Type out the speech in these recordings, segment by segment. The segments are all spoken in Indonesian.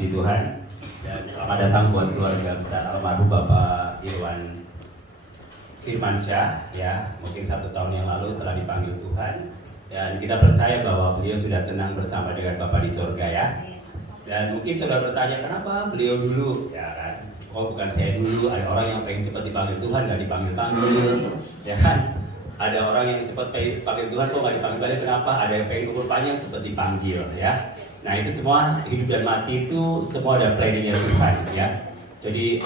puji Tuhan. Dan selamat datang buat keluarga besar almarhum Bapak Irwan Firmansyah, ya, mungkin 1 tahun yang lalu telah dipanggil Tuhan, dan kita percaya bahwa beliau sudah tenang bersama dengan Bapa di surga, ya. Dan mungkin saudara bertanya, kenapa beliau dulu, ya kan? Oh, bukan saya dulu. Ada orang yang pengen cepat dipanggil Tuhan, nggak dipanggil-panggil, ya kan? Ada orang yang cepat dipanggil Tuhan, kok nggak dipanggil-panggil, kenapa? Ada yang pengen umur panjang, cepat dipanggil, ya. Nah, itu semua hidup dan mati itu semua ada planningnya Tuhan, ya. Jadi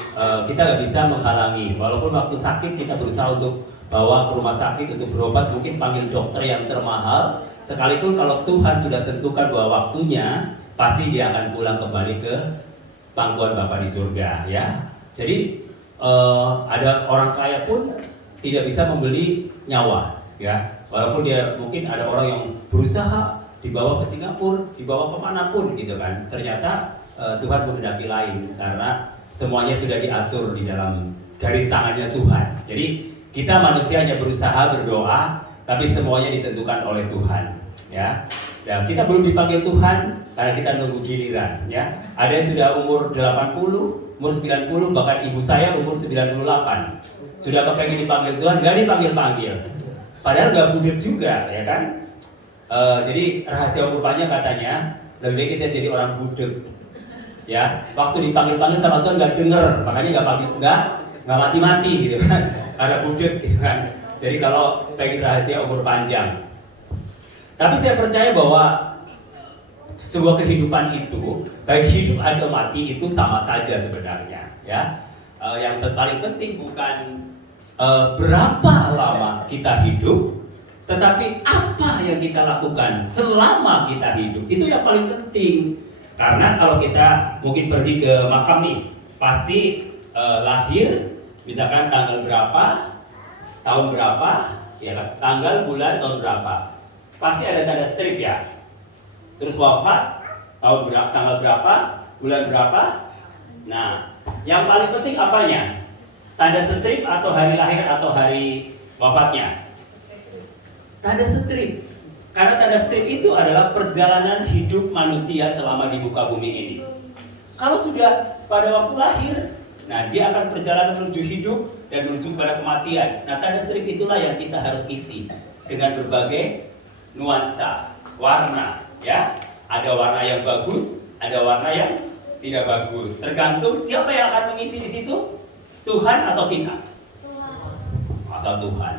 kita nggak bisa menghalangi. Walaupun waktu sakit kita berusaha untuk bawa ke rumah sakit untuk berobat, mungkin panggil dokter yang termahal. Sekalipun kalau Tuhan sudah tentukan bahwa waktunya, pasti dia akan pulang kembali ke pangkuan Bapa di surga, ya. Jadi ada orang kaya pun tidak bisa membeli nyawa, ya. Walaupun dia mungkin ada orang yang berusaha dibawa ke Singapura, dibawa kemanapun gitu kan. Ternyata Tuhan menghendaki lain, karena semuanya sudah diatur di dalam garis tangannya Tuhan. Jadi kita manusia hanya berusaha berdoa, tapi semuanya ditentukan oleh Tuhan, ya. Dan kita belum dipanggil Tuhan karena kita nunggu giliran, ya. Ada yang sudah umur 80, umur 90, bahkan ibu saya umur 98. Sudah kepengen dipanggil Tuhan, nggak dipanggil-panggil. Padahal nggak budek juga, ya kan? Jadi rahasia umur panjang katanya lebih baik kita jadi orang budek, ya. Waktu dipanggil-panggil sama Tuhan nggak denger, makanya nggak mati-mati gitu kan, karena budek gitu kan. Jadi kalau pengen rahasia umur panjang, tapi saya percaya bahwa sebuah kehidupan itu, baik hidup atau mati itu sama saja sebenarnya, ya. Yang paling penting bukan berapa lama kita hidup, tetapi apa yang kita lakukan selama kita hidup, itu yang paling penting. Karena kalau kita mungkin pergi ke makam nih, pasti lahir, misalkan tanggal berapa, tahun berapa, ya kan? Tanggal, bulan, tahun berapa, pasti ada tanda strip, ya. Terus wafat, tahun berapa, tanggal berapa, bulan berapa. Nah, yang paling penting apanya? Tanda strip atau hari lahir atau hari wafatnya? Tanda strip. Karena tanda strip itu adalah perjalanan hidup manusia selama di muka bumi ini. Kalau sudah pada waktu lahir, nah dia akan perjalanan menuju hidup dan menuju pada kematian. Nah, tanda strip itulah yang kita harus isi dengan berbagai nuansa, warna, ya. Ada warna yang bagus, ada warna yang tidak bagus. Tergantung siapa yang akan mengisi di situ, Tuhan atau kita? Masa Tuhan?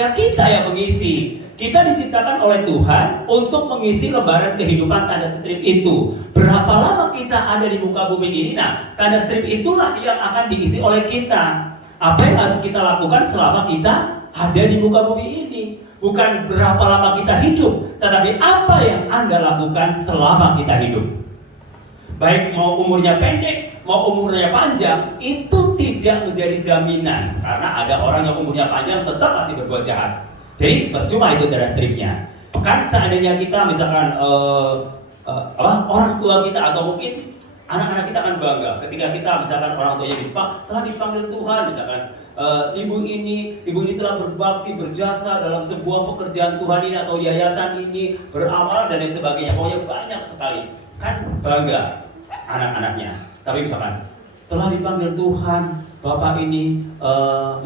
Ya kita yang mengisi. Kita diciptakan oleh Tuhan untuk mengisi lembaran kehidupan tanda strip itu. Berapa lama kita ada di muka bumi ini? Nah, tanda strip itulah yang akan diisi oleh kita. Apa yang harus kita lakukan selama kita ada di muka bumi ini? Bukan berapa lama kita hidup, tetapi apa yang Anda lakukan selama kita hidup. Baik mau umurnya pendek, mau umurnya panjang, itu tidak menjadi jaminan. Karena ada orang yang umurnya panjang tetap masih berbuat jahat. Jadi percuma itu tanda stripnya. Kan seandainya kita misalkan orang tua kita atau mungkin anak-anak kita akan bangga ketika kita misalkan orang tuanya telah dipanggil Tuhan, misalkan ibu ini telah berbakti, berjasa dalam sebuah pekerjaan Tuhan ini atau yayasan ini, beramal dan lain sebagainya. Pokoknya banyak sekali. Kan bangga anak-anaknya. Tapi misalkan telah dipanggil Tuhan, bapak ini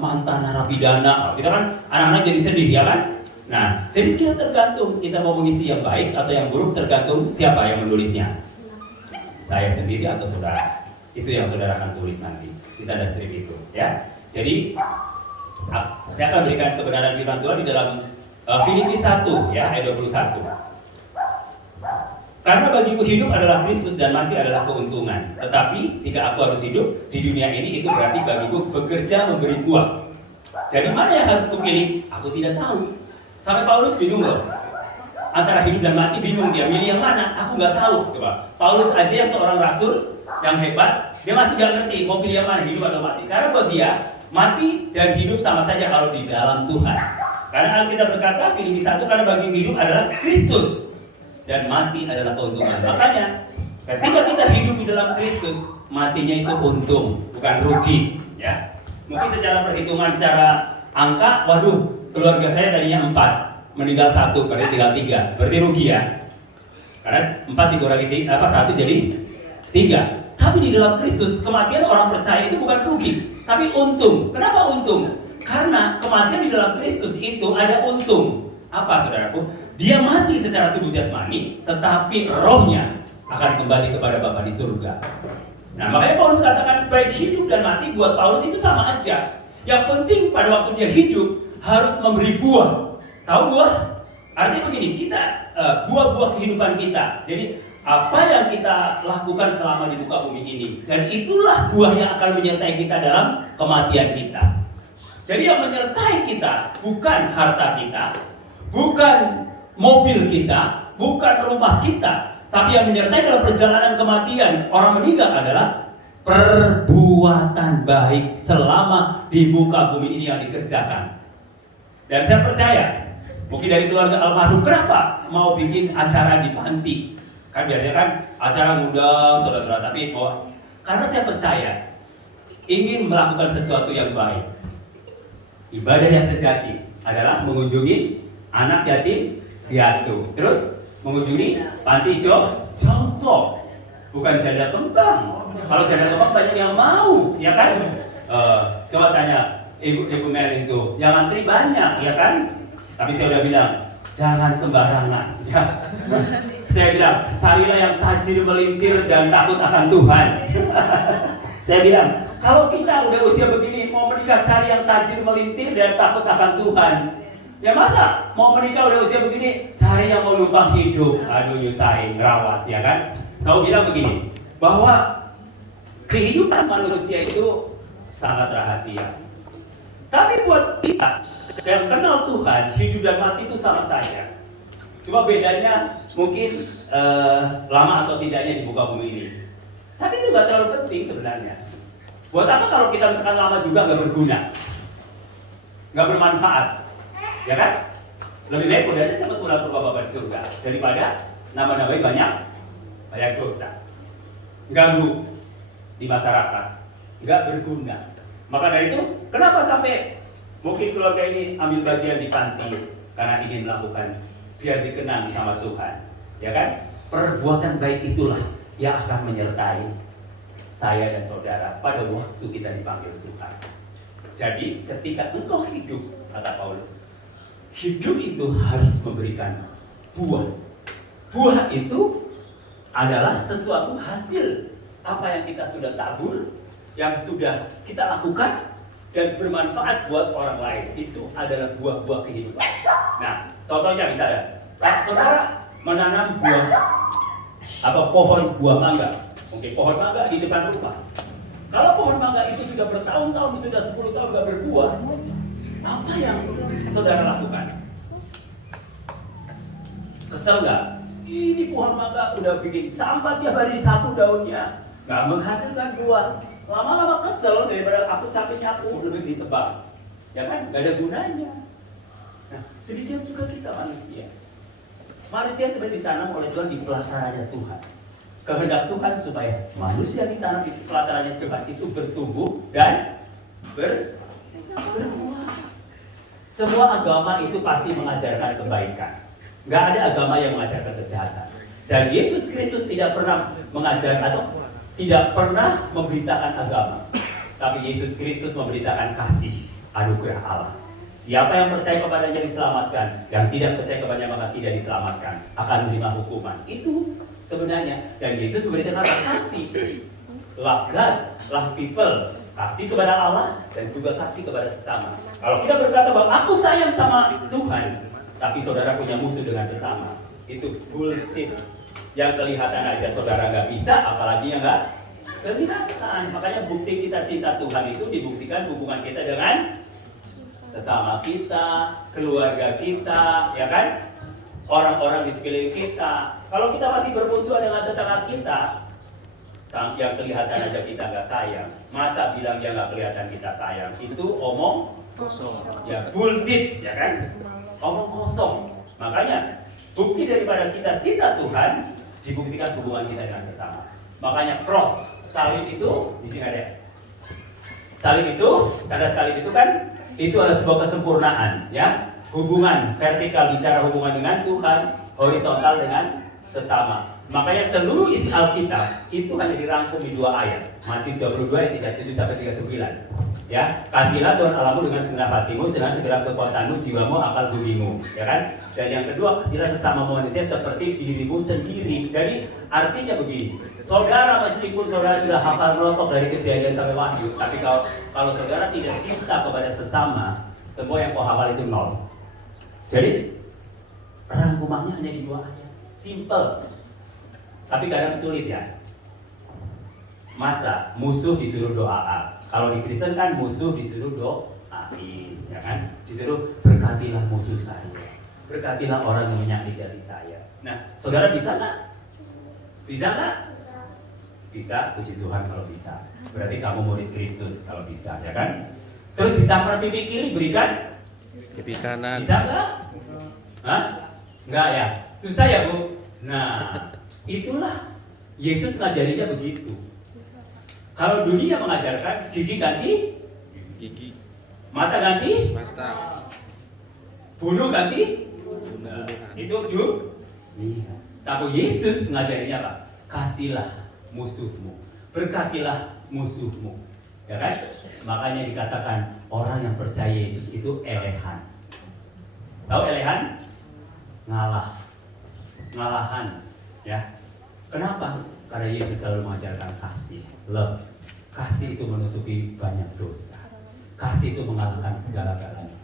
mantan narapidana, kita kan anak-anak jadi sedih, ya kan? Nah, jadi kita tergantung kita mau mengisi yang baik atau yang buruk, tergantung siapa yang menulisnya. Saya sendiri atau saudara. Itu yang saudara akan tulis nanti di tanda strip itu, ya. Jadi saya akan berikan kebenaran firman Tuhan di dalam Filipi 1, ya, ayat 21. Karena bagiku hidup adalah Kristus dan mati adalah keuntungan. Tetapi jika aku harus hidup di dunia ini, itu berarti bagiku bekerja memberi buah. Jadi mana yang harus kupilih? Aku tidak tahu. Sampai Paulus bingung loh. Antara hidup dan mati bingung dia. Milih yang mana? Aku nggak tahu. Coba. Paulus aja yang seorang rasul yang hebat, dia masih nggak ngerti mau pilih yang mana, hidup atau mati. Karena buat dia mati dan hidup sama saja kalau di dalam Tuhan. Karena Alkitab berkata Filipi 1, karena bagi hidup adalah Kristus dan mati adalah keuntungan. Makanya ketika kita hidup di dalam Kristus, matinya itu untung, bukan rugi, ya. Mungkin secara perhitungan secara angka, waduh, keluarga saya tadinya 4, meninggal 1, berarti tinggal 3, berarti rugi, ya. Karena 4 dikurangi 1 jadi 3. Tapi di dalam Kristus, kematian orang percaya itu bukan rugi, tapi untung. Kenapa untung? Karena kematian di dalam Kristus itu ada untung. Apa saudaraku? Dia mati secara tubuh jasmani, tetapi rohnya akan kembali kepada Bapa di surga. Nah, makanya Paulus katakan baik hidup dan mati buat Paulus itu sama aja. Yang penting pada waktu dia hidup harus memberi buah. Tahu buah? Artinya begini, kita buah-buah kehidupan kita. Jadi apa yang kita lakukan selama di muka bumi ini, dan itulah buah yang akan menyertai kita dalam kematian kita. Jadi yang menyertai kita bukan harta kita, bukan mobil kita, bukan rumah kita, tapi yang menyertai dalam perjalanan kematian orang meninggal adalah perbuatan baik selama di muka bumi ini yang dikerjakan. Dan saya percaya, mungkin dari keluarga almarhum, kenapa mau bikin acara di panti? Kan biasanya kan acara ngundang saudara-saudara, tapi karena saya percaya ingin melakukan sesuatu yang baik. Ibadah yang sejati adalah mengunjungi anak yatim piatu, terus mengunjungi panti jompo, bukan janda kembang. Kalau janda kembang banyak yang mau, ya kan? Coba tanya ibu Mel itu, yang antri banyak, ya kan? Tapi saya udah bilang, jangan sembarangan, ya. Saya bilang, carilah yang tajir melintir dan takut akan Tuhan. Saya bilang, kalau kita udah usia begini mau menikah, cari yang tajir melintir dan takut akan Tuhan. Ya masa mau menikah udah usia begini, cari yang mau numpang hidup, aduh nyusahin, ngerawat, ya kan? Saya bilang begini, bahwa kehidupan manusia itu sangat rahasia. Tapi buat kita yang kenal Tuhan, hidup dan mati itu sama saja. Cuma bedanya mungkin lama atau tidaknya di muka bumi ini. Tapi itu gak terlalu penting sebenarnya. Buat apa kalau kita misalkan lama juga gak berguna, gak bermanfaat, ya kan? Lebih baik udah cepat pulang ke Bapa di surga daripada nambah-nambahin banyak dosa, ganggu di masyarakat, gak berguna. Maka dari itu, kenapa sampai mungkin keluarga ini ambil bagian di panti? Karena ingin melakukan biar dikenang sama Tuhan, ya kan? Perbuatan baik itulah yang akan menyertai saya dan saudara pada waktu kita dipanggil Tuhan. Jadi ketika engkau hidup, kata Paulus, hidup itu harus memberikan buah. Buah itu adalah sesuatu hasil apa yang kita sudah tabur, yang sudah kita lakukan dan bermanfaat buat orang lain. Itu adalah buah-buah kehidupan. Nah, contohnya misalnya, saudara menanam pohon buah mangga. Mungkin pohon mangga di depan rumah. Kalau pohon mangga itu sudah bertahun-tahun, sudah 10 tahun gak berbuah, apa yang saudara lakukan? Kesel gak? Ini pohon mangga udah bikin sampah tiap hari, sapu daunnya, gak menghasilkan buah. Lama-lama kesel, daripada aku capek nyapu, lebih ditebang. Ya kan? Gak ada gunanya. Nah, demikian juga kita manusia. Manusia sebenarnya ditanam oleh Tuhan di pelataranya Tuhan. Kehendak Tuhan supaya manusia ditanam di pelataranya Tuhan itu bertumbuh dan berbuah. Semua agama itu pasti mengajarkan kebaikan. Gak ada agama yang mengajarkan kejahatan. Dan Yesus Kristus tidak pernah mengajar atau tidak pernah memberitakan agama. Tapi Yesus Kristus memberitakan kasih anugerah Allah. Siapa yang percaya kepadanya diselamatkan, yang tidak percaya kepadanya maka tidak diselamatkan, akan menerima hukuman. Itu sebenarnya. Dan Yesus memberitakan kasih. Love God, love people. Kasih kepada Allah dan juga kasih kepada sesama. Kalau kita berkata bahwa aku sayang sama Tuhan, tapi saudara punya musuh dengan sesama, itu bullshit. Yang kelihatan aja saudara nggak bisa, apalagi yang nggak kelihatan. Makanya bukti kita cinta Tuhan itu dibuktikan hubungan kita dengan sesama kita, keluarga kita, ya kan? Orang-orang di sekeliling kita. Kalau kita masih bermusuhan dengan tetangga kita, yang kelihatan aja kita nggak sayang, masa bilang dia nggak kelihatan kita sayang? Itu omong kosong, ya bullshit, ya kan? Omong kosong. Makanya bukti daripada kita cinta Tuhan dibuktikan hubungan kita dengan sesama. Makanya cross, salib itu di sini ada. Salib itu, tanda salib itu kan itu adalah sebuah kesempurnaan, ya. Hubungan vertikal bicara hubungan dengan Tuhan, horizontal dengan sesama. Makanya seluruh isi Alkitab itu hanya dirangkum di 2 ayat. Matius 22 ayat 37 sampai 39. Ya, kasihlah Tuhan Allahmu dengan segenap hatimu, dengan segenap kekuatanmu, jiwamu, akal budimu, ya kan? Dan yang kedua, kasihlah sesama manusia seperti dirimu sendiri. Jadi artinya begini, saudara meskipun saudara sudah hafal melotok dari Kejadian sampai Wahyu, tapi kalau saudara tidak cinta kepada sesama, semua yang kau hafal itu nol. Jadi rangkumannya hanya di 2 ayat, simple. Tapi kadang sulit ya. Masa musuh disuruh doa. Kalau di Kristen kan musuh disuruh doain, ya kan? Disuruh berkatilah musuh saya, berkatilah orang yang menyakiti saya. Nah, saudara bisa nggak? Bisa nggak? Bisa, puji Tuhan kalau bisa. Berarti kamu murid Kristus kalau bisa, ya kan? Terus ditampar pipi kiri, berikan pipi kanan. Bisa nggak? Hah? Nggak ya? Susah ya Bu? Nah, itulah Yesus ngajarinya begitu. Kalau dunia mengajarkan gigi ganti gigi, mata ganti mata, bunuh ganti bunuh. itu dunia. Tapi Yesus ngajarinya apa? Kasihlah musuhmu, berkatilah musuhmu, ya kan? Makanya dikatakan orang yang percaya Yesus itu elehan. Tahu elehan? Ngalahan, ya. Kenapa? Karena Yesus selalu mengajarkan kasih, love. Kasih itu menutupi banyak dosa. Kasih itu mengalahkan segala-galanya.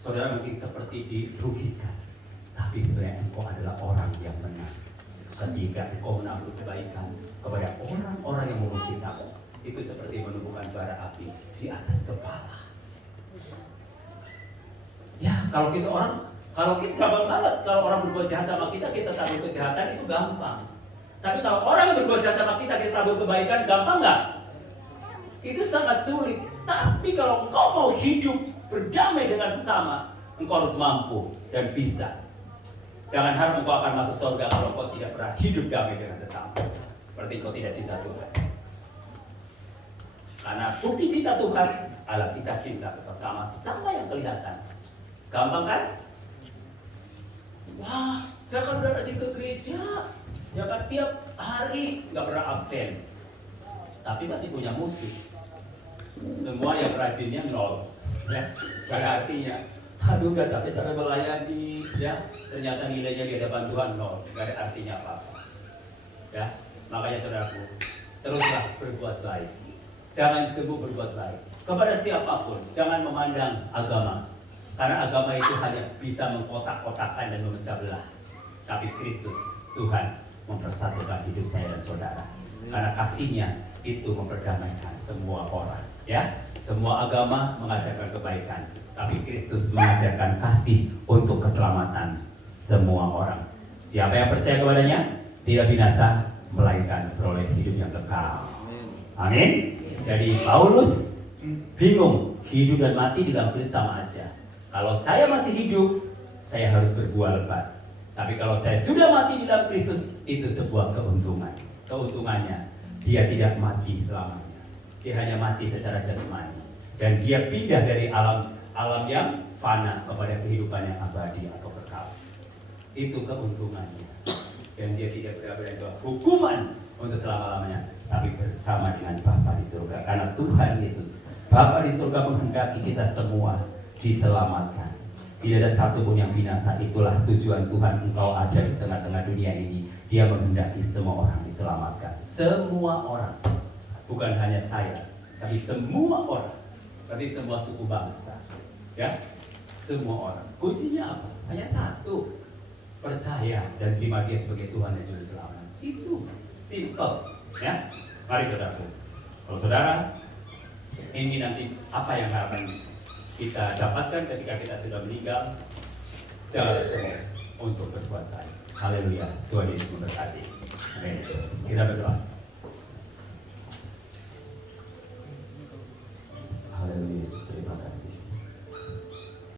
Saudara mungkin seperti dirugikan, tapi sebenarnya engkau adalah orang yang menang. Ketika engkau menaruh kebaikan kepada orang-orang yang mengurusi kamu, itu seperti menumbuhkan bara api di atas kepala. Ya, kalau kita gampang banget. Kalau orang berbuat jahat sama kita tabur kejahatan itu gampang. Tapi kalau orang yang berbuat jahat sama kita tabur kebaikan, gampang nggak? Itu sangat sulit. Tapi kalau engkau mau hidup berdamai dengan sesama, engkau harus mampu dan bisa. Jangan harap engkau akan masuk surga kalau engkau tidak pernah hidup damai dengan sesama. Berarti engkau tidak cinta Tuhan. Karena bukti cinta Tuhan adalah kita cinta sesama yang kelihatan. Gampang kan? Wah, saya kan udah rajin ke gereja, ya kan tiap hari nggak pernah absen. Tapi masih punya musuh. Semua yang rajinnya nol, ya. Gak ada artinya. Aduh, udah capek melayani, ya. Ternyata nilainya di hadapan Tuhan nol, gak ada artinya apa-apa. Ya, makanya saudaraku, teruslah berbuat baik. Jangan cemburu berbuat baik kepada siapapun. Jangan memandang agama, karena agama itu hanya bisa mengkotak-kotakan dan memecah belah. Tapi Kristus, Tuhan, mempersatukan hidup saya dan saudara. Karena kasihnya itu memperdamaikan semua orang. Ya, semua agama mengajarkan kebaikan, tapi Kristus mengajarkan kasih untuk keselamatan semua orang. Siapa yang percaya kepadanya tidak binasa, melainkan beroleh hidup yang kekal. Amin. Jadi Paulus bingung, hidup dan mati di dalam Kristus sama aja. Kalau saya masih hidup, saya harus berbuah lebat. Tapi kalau saya sudah mati di dalam Kristus, itu sebuah keuntungan. Keuntungannya, dia tidak mati selamanya. Dia hanya mati secara jasmani. Dan dia pindah dari alam yang fana kepada kehidupan yang abadi atau kekal. Itu keuntungannya. Dan dia tidak berada di bawah hukuman untuk selama-lamanya, tapi bersama dengan Bapa di surga. Karena Tuhan Yesus, Bapa di surga, menghendaki kita semua diselamatkan. Tidak ada satu pun yang binasa. Itulah tujuan Tuhan engkau ada di tengah-tengah dunia ini. Dia menghendaki semua orang diselamatkan. Semua orang. Bukan hanya saya, tapi semua orang. Berarti semua suku bangsa. Ya, semua orang. Kuncinya apa? Hanya satu. Percaya dan terima Dia sebagai Tuhan dan Juru Selamat. Itu simple. Ya, mari saudaraku. Kalau saudara ingin nanti apa yang akan kita dapatkan ketika kita sudah meninggal, jangan coba untuk berbuat baik. Haleluya. Tuhan Yesus memberkati. Amin. Kita berdoa. Haleluya Yesus, terima kasih.